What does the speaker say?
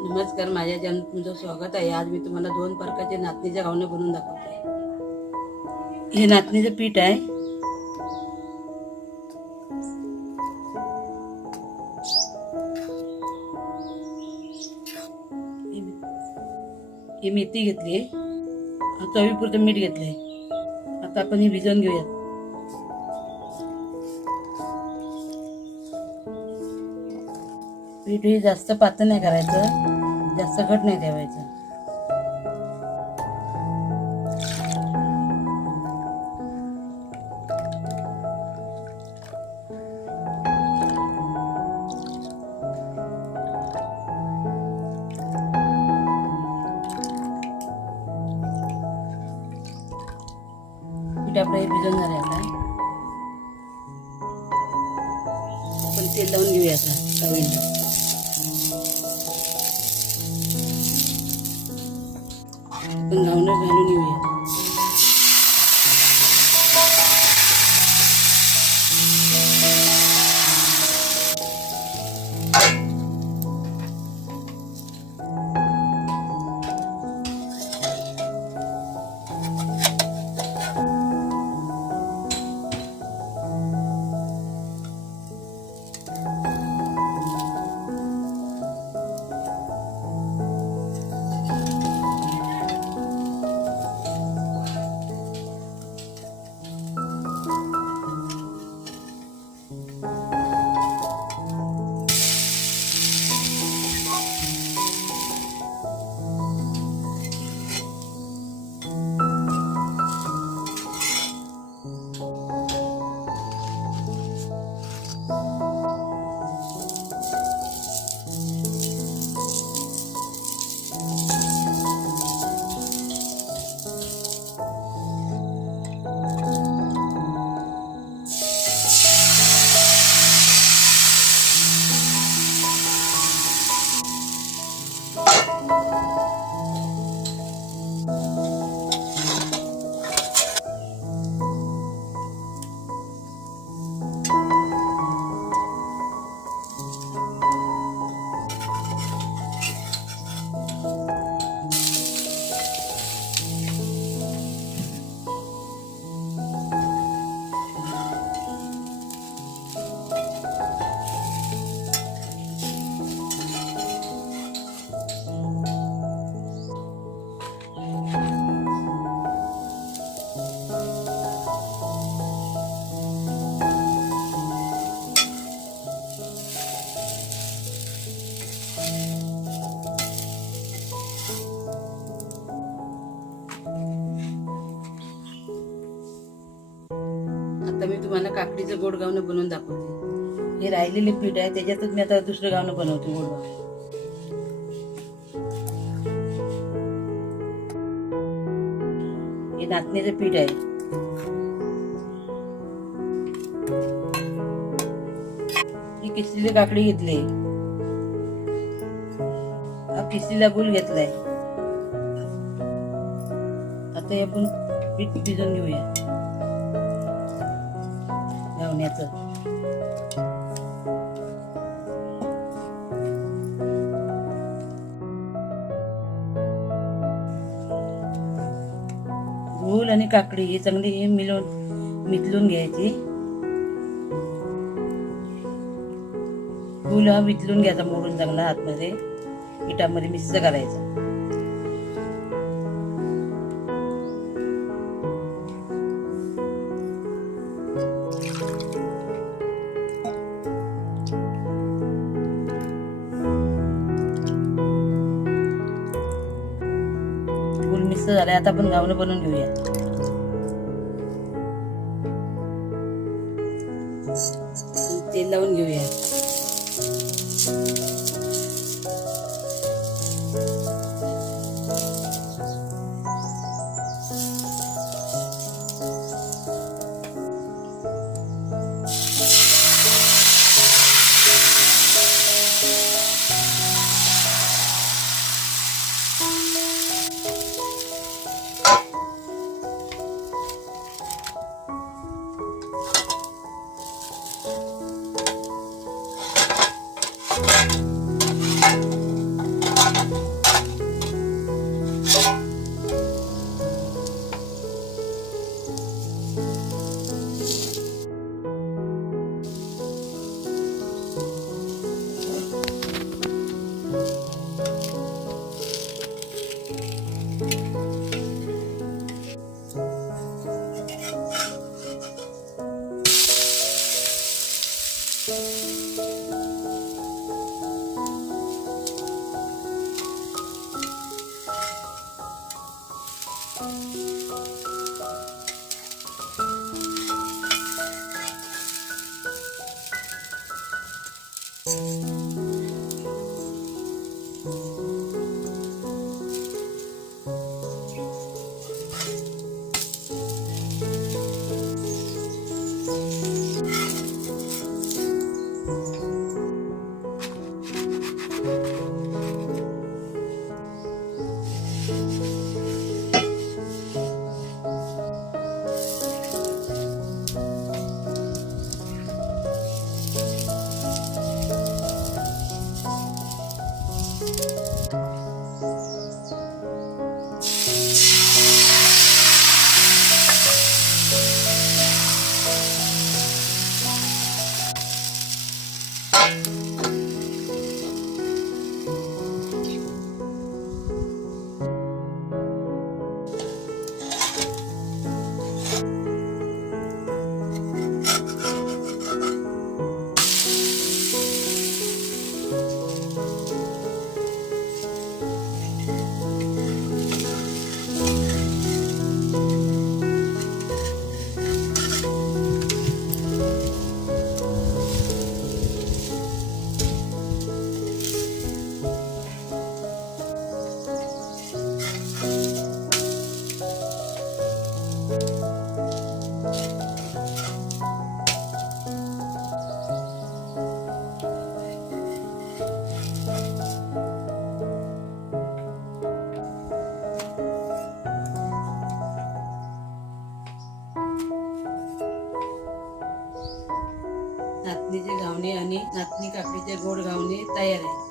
नमस्कार, माझ्या चॅनल तुमचं स्वागत आहे. आज मी तुम्हाला 2 प्रकारचे नाचणीचे घावणे बनवून दाखवते. हे नाचणीचं पीठ आहे. ही मेथी घेतली, चवीपुरतं मीठ घेतलंय. आता आपण हे भिजवून घेऊयात. पीठ हे जास्त पातळ नाही करायचं, जास्त घट नाही ठेवायचं. पीठ आपलं हे भिजवून झालं. आता आपण तेल लावून घेऊया. आता तव्याला आपण घावणं घालून घेऊया. आता मी तुम्हाला काकडीचं गोड घावणं बनवून दाखवते. हे राहिलेले पीठ आहे, त्याच्यातच मी आता दुसरं घावणं बनवते. गोड घावणं हे नाचणीचं पीठ आहे. ही किसलेली काकडी घेतली, हा किसलेला गुळ घेतलाय. आता हे आपण पीठ भिजवून घेऊया घावण्याचं. गूळ आणि काकडी हे चांगली हे मिसळून घ्यायची. गूळ हा वितळून घ्यायचा, मोडून चांगला हातमध्ये पिठामध्ये मिक्स करायचा. गूळ मिक्स झालाय. आता आपण घावणं बनवून घेऊया. तेल लावून घेऊया. नाचणीचे घावणे आणि नाचणी काकडीचे गोड घावणे तयार आहे.